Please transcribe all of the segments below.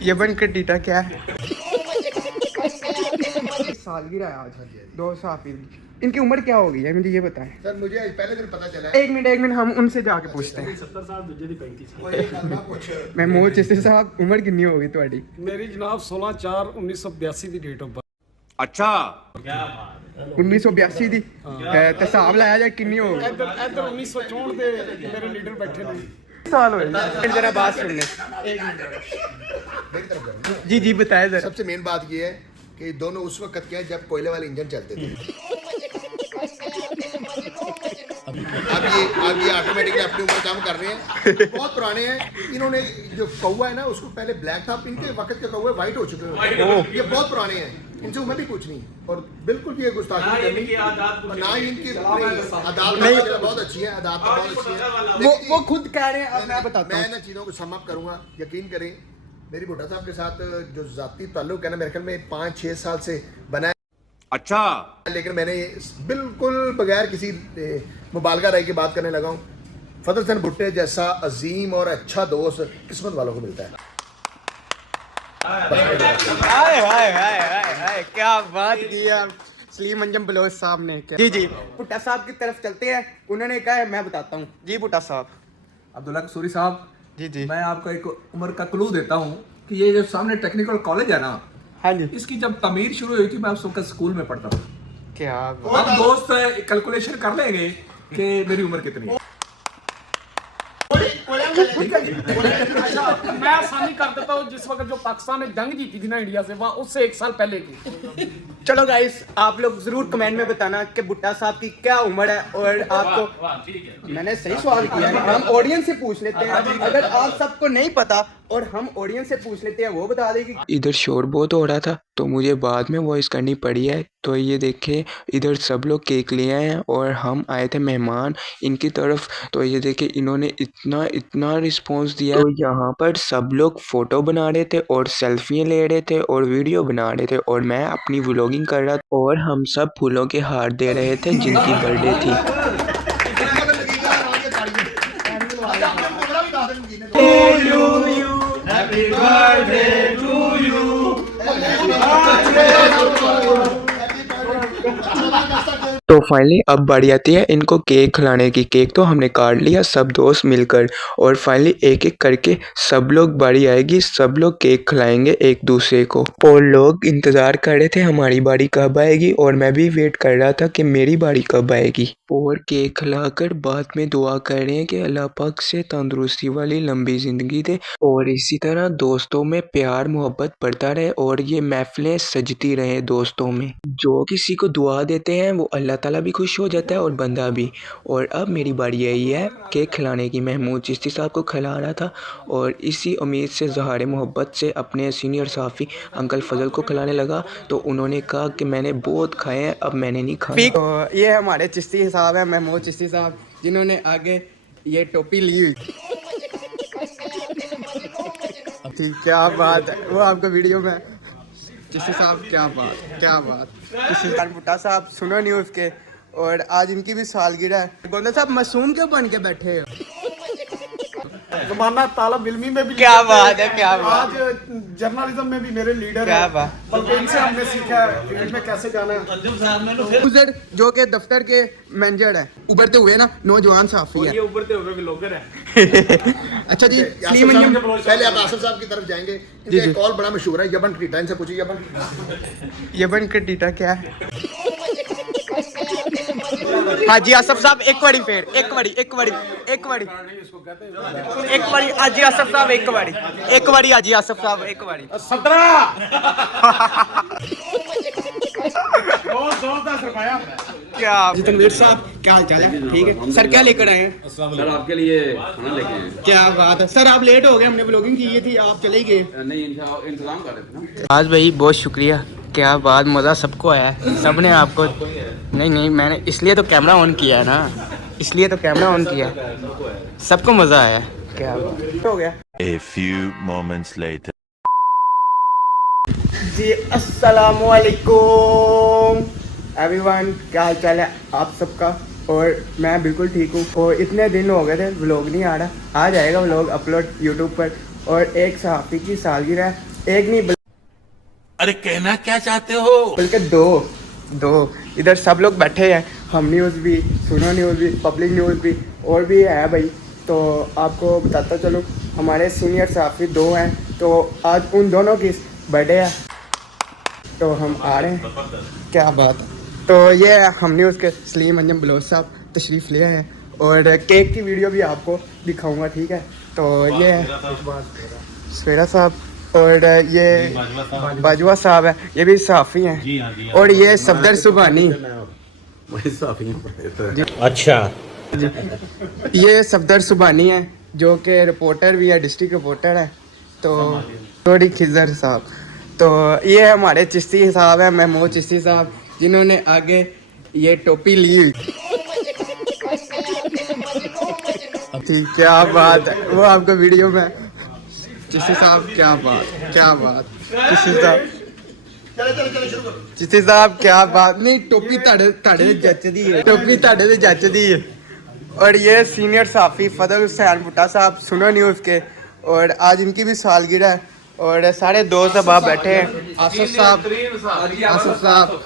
ये बन का टीटा क्या है? सालगिरह है आज, दो सहाफी। इनकी उम्र क्या हो गई है, मुझे ये बताएं सर। मुझे पहले दिन पता चला। एक मिनट हम उनसे जाके पूछते हैं। 70 साल दूजे दी 35 साल। महमूद चिश्ती साहब, उम्र कितनी होगी ਤੁਹਾਡੀ? मेरी जनाब 16/4/1982 की डेट ऑफ बर्थ। अच्छा 1982 ਦੀ ਤੇ ਹਿਸਾਬ ਲਾਇਆ ਜਾ ਕਿੰਨੀ ਹੋ ਗਈ? इधर 1964 ਦੇ ਮੇਰੇ ਲੀਡਰ ਬੈਠੇ ਨੇ। साल हुए जरा बात सुनने। जी जी बताए जरा। सबसे मेन बात ये है कि दोनों उस वक्त के हैं जब कोयले वाले इंजन चलते थे। अब ये ऑटोमेटिकली अपनी उम्र कम कर रहे हैं, बहुत पुराने हैं। इन्होंने जो कौवा है ना उसको पहले ब्लैक था, इनके वक्त के कौवे वाइट हो चुके हैं। ये बहुत पुराने हैं, इनसे उम्र भी कुछ नहीं। और बिल्कुल ये गुस्ताखी करनी ना ही इनकी आदात बहुत अच्छी है, आदात बहुत अच्छी है। वो खुद कह रहे हैं, अब मैं बताता हूँ। मैं इन चीज़ों को सम अप करूँगा, यकीन करें। मेरी भुट्टा साहब के साथ जो जाती ताल्लुक है ना, मेरे ख्याल में 5-6 साल से बना है। अच्छा लेकिन मैंने बिल्कुल बगैर किसी मुबालगा राय की बात करने लगा हूँ। फजल हसन भुट्टे जैसा अजीम और अच्छा दोस्त किस्मत वालों को मिलता है। हाय हाय हाय हाय, क्या बात की यार सलीम अंजम बलोच साहब ने। जी जी भुट्टा साहब की तरफ चलते हैं। उन्होंने कहा है, मैं बताता हूँ। जी भुट्टा साहब। अब्दुल्ला कसूरी साहब, जी जी मैं आपको एक उम्र का क्लू देता हूँ कि ये जो सामने टेक्निकल कॉलेज है ना, हाँ जी। इसकी जब तमीर शुरू हुई थी मैं उस वक्त स्कूल में पढ़ता था। क्या अब दोस्त कैलकुलेशन कर लेंगे कि मेरी उम्र कितनी है। अच्छा, मैं आसानी कर देता हूँ। जिस वक्त जो पाकिस्तान ने जंग जीती थी ना इंडिया से, वह उससे 1 साल पहले की। चलो गाइस, आप लोग जरूर कमेंट में बताना कि भुट्टा साहब की क्या उम्र है। और आपको मैंने सही सवाल किया है, हम ऑडियंस से पूछ लेते हैं। अगर आप सबको नहीं पता और हम ऑडियंस से पूछ लेते हैं, वो बता देगी। इधर शोर बहुत हो रहा था तो मुझे बाद में वॉइस करनी पड़ी है। तो ये देखें, इधर सब लोग केक ले आए हैं और हम आए थे मेहमान इनकी तरफ। तो ये देखें, इन्होंने इतना इतना रिस्पॉन्स दिया। तो यहाँ पर सब लोग फ़ोटो बना रहे थे और सेल्फियाँ ले रहे थे और वीडियो बना रहे थे और मैं अपनी व्लॉगिंग कर रहा था और हम सब फूलों के हार दे रहे थे जिनकी बर्थडे थी। Happy birthday to you. तो फाइनली अब बारी आती है इनको केक खिलाने की। केक तो हमने काट लिया सब दोस्त मिलकर, और फाइनली एक एक करके सब लोग बारी आएगी, सब लोग केक खिलाएंगे एक दूसरे को। और लोग इंतज़ार कर रहे थे हमारी बारी कब आएगी, और मैं भी वेट कर रहा था कि मेरी बारी कब आएगी। और केक खिलाकर बाद में दुआ कर रहे हैं कि अल्लाह पाक से तंदुरुस्ती वाली लंबी ज़िंदगी दे और इसी तरह दोस्तों में प्यार मोहब्बत बढ़ता रहे और ये महफिलें सजती रहे दोस्तों में। जो किसी को दुआ देते हैं वो अल्लाह ताला भी खुश हो जाता है और बंदा भी। और अब मेरी बारी आई है केक खिलाने की। महमूद चिश्ती साहब को खिला रहा था और इसी उम्मीद से ज़हार मोहब्बत से अपने सीनियर साफ़ी अंकल फजल को खिलाने लगा। तो उन्होंने कहा कि मैंने बहुत खाए हैं, अब मैंने नहीं खाया। तो ये हमारे चिश्ती साहब हैं, महमूद चिश्ती साहब, जिन्होंने आगे ये टोपी ली हुई। ठीक, क्या बात है, वो आपको वीडियो में। चिश्ती साहब क्या बात, क्या बात। चिश्ती खान भुट्टा साहब सुनो न्यूज़ के, और आज इनकी भी सालगिरह है। गोंदा साहब मासूम क्यों बन के बैठे हो? जमाना तालब इल्मी में भी क्या लीडर बात थे। है, क्या बात। आज जर्नलिज्म में भी मेरे लीडर क्या हैं। बात। बल्कि इनसे हमने सीखा है फील्ड में कैसे जाना है। उजर जो के दफ्तर के मैनेजर है, उभरते हुए ना नौजवान साफी है। ये उभरते हुए व्लॉगर है। अच्छा जी, यासिर सलीम साहब अंजुम। पहले आप आसिफ साहब की तरफ जाएंगे। जी, इनका जी। एक कॉल बड़ा मशहूर है, यमन टीटा। इनसे पूछिए यमन यमन का टीटा क्या है? हाजी आसफ साहब एक बारी फिर, एक बारी हाजी आसफ साहब एक बारी हाजी आसफ साहब एक बारी। 17 बहुत जोरदार सरमाया। क्या जितनवीर साहब, क्या हाल चाल है? ठीक है सर, क्या लेकर आए हैं? सर आपके लिए खाना लेके आए हैं। क्या बात है सर, आप लेट हो गए, हमने ब्लॉगिंग की थी, आप चले गए। नहीं इंतजाम कर रहे थे ना। आज भाई बहुत शुक्रिया, क्या बात, मज़ा सबको आया, सब ने आपको। नहीं मैंने इसलिए तो कैमरा ऑन किया है ना, इसलिए तो कैमरा ऑन किया, सबको मज़ा आया। क्या बात हो गया। A few moments later. जी अस्सलामुअलैकुम एवरीवन, क्या हाल चाल है आप सबका? और मैं बिल्कुल ठीक हूँ। और इतने दिन हो गए थे व्लॉग नहीं आ रहा, आ जाएगा व्लॉग अपलोड यूट्यूब पर। और एक सहाफ़ी की सालगिरह है एक नहीं अरे कहना क्या चाहते हो? बल्कि दो इधर सब लोग बैठे हैं, हम न्यूज़ भी, सुनो न्यूज़ भी, पब्लिक न्यूज़ भी, और भी है भाई। तो आपको बताता चलो, हमारे सीनियर सहाफ़ी 2 हैं, तो आज उन दोनों की बर्थडे है, तो हम आ रहे हैं। क्या बात है। तो ये हम न्यूज़ के सलीम अंजम बलोच साहब तशरीफ़ ले आए हैं, और केक की वीडियो भी आपको दिखाऊंगा, ठीक है। तो ये सवेरा साहब, और ये बाजवा साहब है, ये भी सहाफ़ी हैं, और ये सफदर सुबहानी। अच्छा। ये सफदर सुबहानी है, जो कि रिपोर्टर भी है, डिस्ट्रिक्ट रिपोर्टर है। तो थोड़ी खिजर साहब, तो ये हमारे चिश्ती साहब हैं, महमूद चिश्ती साहब, जिन्होंने आगे ये टोपी ली। ठीक, क्या बात है, वो आपको वीडियो में चिश्ती साहब, क्या बात चिश्ती साहब, क्या बात। नहीं, टोपी ताड़े जचदी है, टोपी ताड़े जचदी है। और ये सीनियर सहाफ़ी फजल हुसैन भुट्टा साहब, सुनो न्यूज़ के, और आज इनकी भी सालगिरह है, और सारे दोस्त अब बैठे हैं। आसिफ साहब,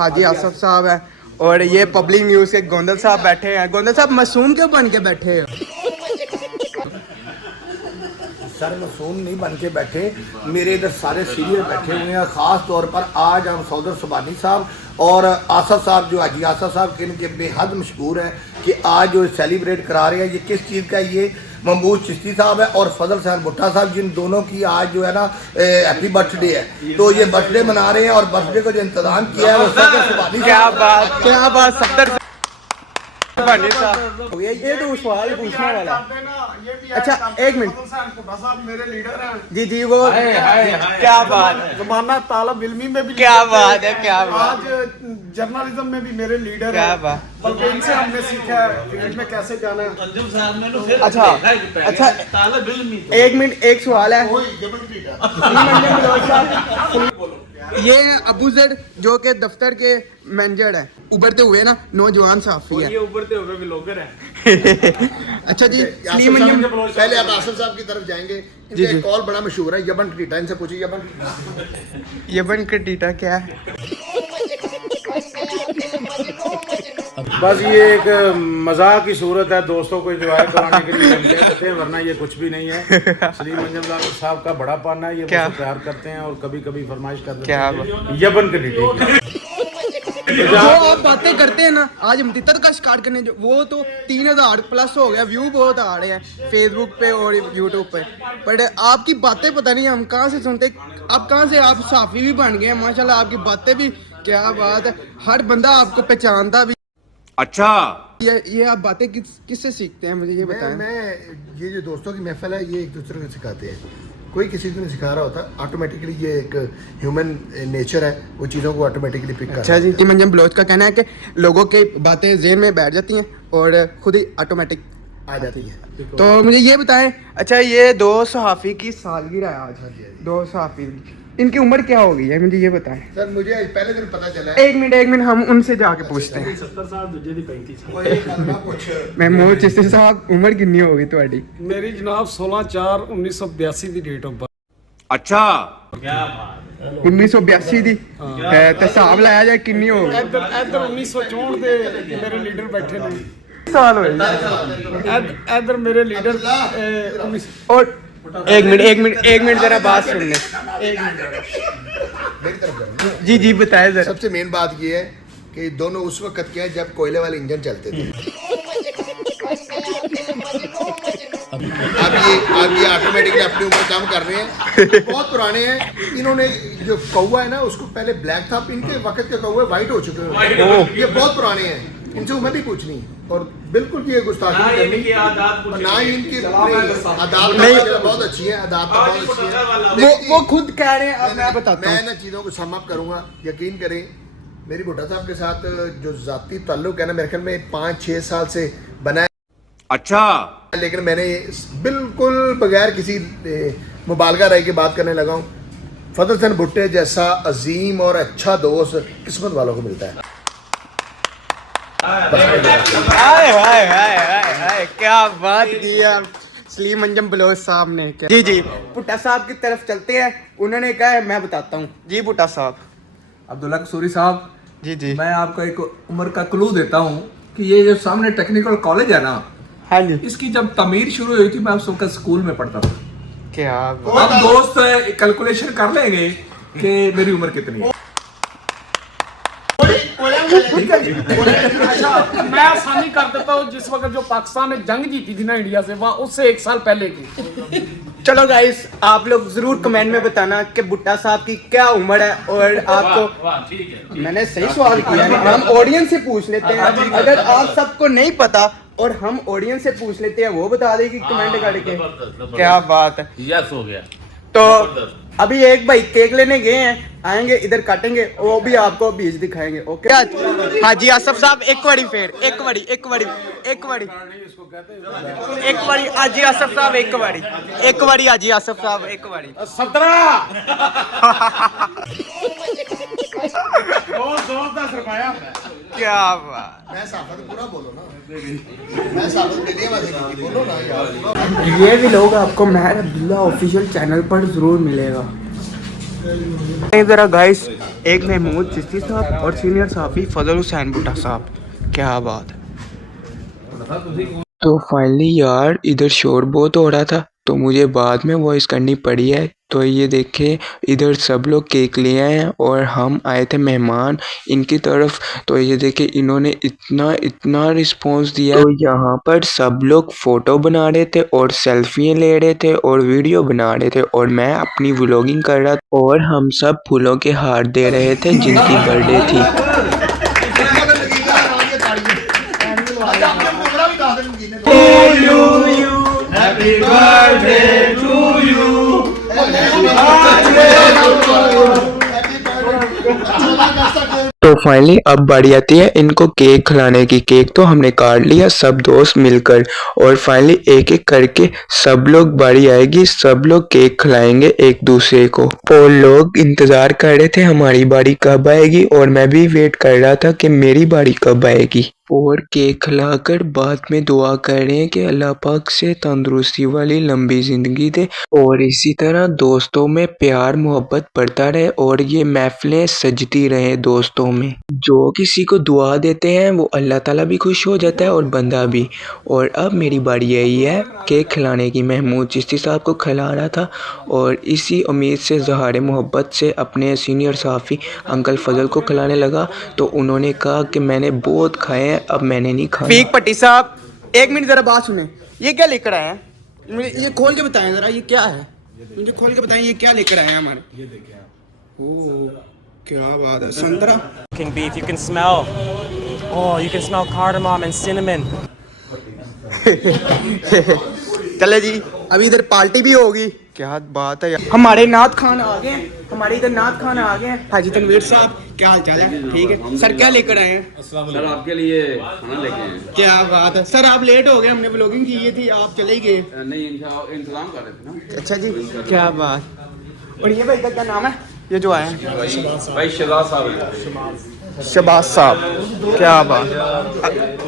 हाजी आसिफ साहब है, और ये पब्लिक न्यूज़ के गोंदल साहब बैठे हैं। गोंदल साहब मासूम क्यों बन के बैठे हैं? सर मासूम नहीं बन के बैठे, मेरे इधर सारे सीनियर बैठे हुए हैं। ख़ास तौर पर आज हम सफदर सुबहानी साहब और आसफ साहब, जो हाजी आसफ साहब के इनके बेहद मशहूर है कि आज जो सेलिब्रेट करा रहे हैं, ये किस चीज़ का, ये महमूद चिश्ती साहब है और फजल हुसैन भुट्टा साहब, जिन दोनों की आज जो है ना हैप्पी बर्थडे है। तो ये बर्थडे मना रहे हैं, और बर्थडे का जो इंतजाम किया है वो सफदर सुबहानी। क्या बात सफदर सुबहानी साहब। ये तो सवाल पूछने वाला। अच्छा, एक मिनट, मेरे लीडर हैं जी वो क्या बात है, जमाना तालब इल्मी में भी क्या बात है, क्या बात, आज जर्नलिज्म में भी मेरे लीडर क्या हैं, बात। बल्कि इनसे हमने सीखा है फील्ड में कैसे जाना है। अच्छा, एक मिनट, एक सवाल है। ये अबू जर जो के दफ्तर के मैनेजर है, उभरते हुए ना नौजवान सहाफ़ी है, ये उभरते हुए व्लॉगर हैं। अच्छा जी, आसिफ साहब, पहले आप आसिफ साहब की तरफ जाएंगे। इनका एक कॉल बड़ा मशहूर है, यबन कटीटा, इनसे पूछिए यबन कटीटा क्या है? बस ये एक मजाक की सूरत है, दोस्तों को एंजॉय कराने के लिए हम कहते हैं, वरना ये कुछ भी नहीं है। सलीम अंजम साहब का बड़ा पाना है, ये मुझसे प्यार करते हैं और कभी कभी फरमाइश करते हैं यबन के लिए। जो आप बातें करते हैं ना, आज हम तितर का शिकार करने, जो वो तो 3000 प्लस हो गया, व्यू बहुत आ रहे हैं फेसबुक पे और यूट्यूब पे, बट आपकी बातें पता नहीं हम कहाँ से सुनते, आप कहाँ से, आप सहाफ़ी भी बन गए हैं माशाल्लाह, आपकी बातें भी, क्या बात है, हर बंदा आपको पहचानता भी। अच्छा, ये आप बातें किससे सीखते हैं, मुझे ये बताएं। मैं ये जो दोस्तों की महफिल है, ये एक दूसरे को सिखाते हैं, कोई किसी को नहीं सिखा रहा होता, ऑटोमेटिकली ये एक ह्यूमन नेचर है, वो चीज़ों को ऑटोमेटिकली पिक करता है। अच्छा जी, सलीम अंजम बलोच का कहना है कि लोगों की बातें ज़हन में बैठ जाती हैं और खुद ही ऑटोमेटिक आ जाती है। तो मुझे ये बताएं, अच्छा ये 2 सहाफ़ी की सालगिरह है आज, 2 सहाफ़ी, इनकी उम्र क्या हो गई है, मुझे ये बताएं। सर मुझे पहले दिन पता चला है। एक मिनट हम उनसे जाके पूछते हैं। 70 साल, दूजे दी 35 वो एक गल्ला पुछ, महमूद चिश्ती साहब, उम्र कितनी होगी ਤੁਹਾਡੀ? मेरी जनाब 16/4/1982 की डेट ऑफ बर्थ। अच्छा, 1982 ਦੀ ਤੇ ਹਿਸਾਬ ਲਾਇਆ ਜਾਏ ਕਿੰਨੀ ਹੋ ਗਈ? इधर 1964 ਦੇ ਮੇਰੇ ਲੀਡਰ ਬੈਠੇ ਨੇ, ਸਾਲ ਹੋਏ। इधर मेरे लीडर और एक मिनट जरा बात सुन ले। मेरी तरफ करो। जी बताए जरा। सबसे मेन बात ये है कि दोनों उस वक्त के हैं जब कोयले वाले इंजन चलते थे। अब ये ऑटोमेटिकली अपनी उम्र कम कर रहे हैं, बहुत पुराने हैं। इन्होंने जो कौवा है ना, उसको पहले ब्लैक था, इनके वक्त के कौवे वाइट हो चुके हैं। ये बहुत पुराने हैं, इनसे उम्र नहीं पूछनी, और बिल्कुल ये गुस्ताखी नहीं करनी, और ना ही इनकी आदात बहुत अच्छी है, आदात बहुत अच्छी है। वो खुद कह रहे हैं, अब मैं बताता हूँ। मैं ना चीज़ों को सम अप करूँगा, यकीन करें, मेरी भुट्टा साहब के साथ जो ज़ाती ताल्लुक है ना, मेरे ख्याल में 5-6 साल से बना है। अच्छा, लेकिन मैंने बिल्कुल बगैर किसी मुबालगा राय की बात करने लगा हूँ, फजल हुसैन भुट्टे जैसा अजीम और अच्छा दोस्त किस्मत वालों को मिलता है। हाय हाय हाय हाय हाय, क्या बात की यार, सलीम अंजम बलोच साहब ने क्या जी जी भुट्टा साहब की तरफ चलते हैं। उन्होंने कहा है मैं बताता हूँ जी भुट्टा साहब। अब्दुल्ला कसूरी साहब जी जी मैं आपको एक उम्र का क्लू देता हूँ कि ये जो सामने टेक्निकल कॉलेज है ना, हाँ जी इसकी जब तमीर शुरू हुई थी मैं उस वक्त स्कूल में पढ़ता था। क्या अब दोस्त कैलकुलेशन कर लेंगे कि मेरी उम्र कितनी है। ठीक है जी। अच्छा मैं आसानी कर देता हूँ, जिस वक्त जो पाकिस्तान ने जंग जीती थी ना इंडिया से, वहाँ उससे 1 साल पहले की। चलो गाइस आप लोग जरूर कमेंट में बताना कि भुट्टा साहब की क्या उम्र है। और आपको मैंने सही सवाल किया है, हम ऑडियंस से पूछ लेते हैं। अगर आप सबको नहीं पता और हम ऑडियंस से पूछ लेते हैं, वो बता देगी कमेंट करके। क्या बात है, यस हो गया। तो अभी एक भाई केक लेने गए हैं, आएंगे इधर काटेंगे, वो भी आपको बीज दिखाएंगे। ओके हाजी आसफ साहब एक बारी फिर एक बारी हाजी आसफ साहब एक बारी हाजी आसफ साहब एक बारी 17 10 रुपया। क्या बात। मैं साफत पूरा बोलो ना, मैं साफत दे दिया वैसे बोलो ना यार। ये भी लोग आपको महर अब्दुल्ला ऑफिशियल चैनल पर जरूर मिलेगा। जरा गाइस एक महमूद चिश्ती साहब और सीनियर साहबी फजल हुसैन भुट्टा साहब। क्या बात है। तो फाइनली यार इधर शोर बहुत हो रहा था तो मुझे बाद में वॉइस करनी पड़ी है। तो ये देखें इधर सब लोग केक ले आए हैं और हम आए थे मेहमान इनकी तरफ। तो ये देखें इन्होंने इतना रिस्पांस दिया। तो यहाँ पर सब लोग फ़ोटो बना रहे थे और सेल्फियाँ ले रहे थे और वीडियो बना रहे थे और मैं अपनी व्लॉगिंग कर रहा था और हम सब फूलों के हार दे रहे थे जिनकी बर्थडे थी। Happy birthday to you. तो फाइनली अब बारी आती है इनको केक खिलाने की। केक तो हमने काट लिया सब दोस्त मिलकर और फाइनली एक एक करके सब लोग बारी आएगी, सब लोग केक खिलाएंगे एक दूसरे को। और लोग इंतज़ार कर रहे थे हमारी बारी कब आएगी और मैं भी वेट कर रहा था कि मेरी बारी कब आएगी। और केक खिलाकर बाद में दुआ कर रहे हैं कि अल्लाह पाक से तंदुरुस्ती वाली लंबी ज़िंदगी दे और इसी तरह दोस्तों में प्यार मोहब्बत बढ़ता रहे और ये महफिलें सजती रहे दोस्तों में। जो किसी को दुआ देते हैं वो अल्लाह ताला भी खुश हो जाता है और बंदा भी। और अब मेरी बारी आई है केक खिलाने की। महमूद चिश्ती साहब को खिला रहा था और इसी उम्मीद से ज़हारे मोहब्बत से अपने सीनियर साफ़ी अंकल फजल को खिलाने लगा। तो उन्होंने कहा कि मैंने बहुत खाए हैं, अब मैंने नहीं खाया। फीक पट्टी साहब एक मिनट ज़रा बात सुने, ये क्या लेकर आए हैं? मुझे ये खोल के बताएं ज़रा, ये क्या है? मुझे खोल के बताएं ये क्या लेकर आए हैं हमारे। ये देखिए ओह क्या बात है। संतरा King beef, you can smell. Oh, you can smell cardamom and cinnamon. चले जी अभी इधर पार्टी भी होगी। क्या बात है यार। हमारे नाथ खान आ गए हैं, हमारे इधर नाथ खान आ गए हैं। हाजी तनवीर साहब क्या हाल चाल है? ठीक है सर, क्या लेकर आए हैं? सर आपके लिए खाना लेके आए हैं। क्या बात है सर, आप लेट हो गए, हमने व्लॉगिंग की थी आप चले गए। नहीं इंतजाम कर रहे थे ना। अच्छा जी क्या बात। और ये भाई का क्या नाम है ये जो आए हैं? भाई शहबाज साहब। शहबाज साहब क्या बात।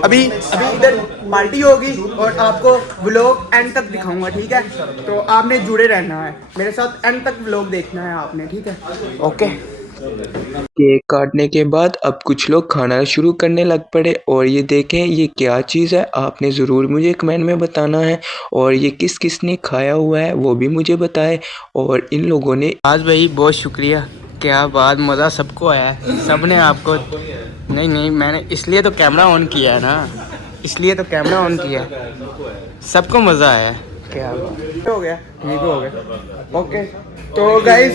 अभी इधर पार्टी होगी और आपको व्लॉग एंड तक दिखाऊंगा, ठीक है? तो आपने जुड़े रहना है मेरे साथ, एंड तक व्लॉग देखना है आपने, ठीक है? ओके। केक काटने के बाद अब कुछ लोग खाना शुरू करने लग पड़े और ये देखें ये क्या चीज़ है, आपने ज़रूर मुझे कमेंट में बताना है। और ये किस किस ने खाया हुआ है वो भी मुझे बताए। और इन लोगों ने आज भाई बहुत शुक्रिया, क्या बात, मज़ा सबको आया है, सब ने आपको। नहीं मैंने इसलिए तो कैमरा ऑन किया है ना, इसलिए तो कैमरा ऑन किया है, सबको मज़ा आया है। क्या बात हो गया, ठीक हो गया। ओके तो गाइस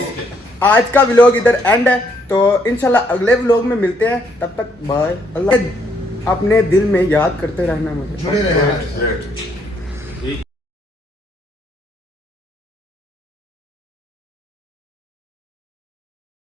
आज का व्लॉग इधर एंड है, तो इंशाल्लाह अगले व्लॉग में मिलते हैं, तब तक बाय। अल्लाह अपने दिल में याद करते रहना मुझे।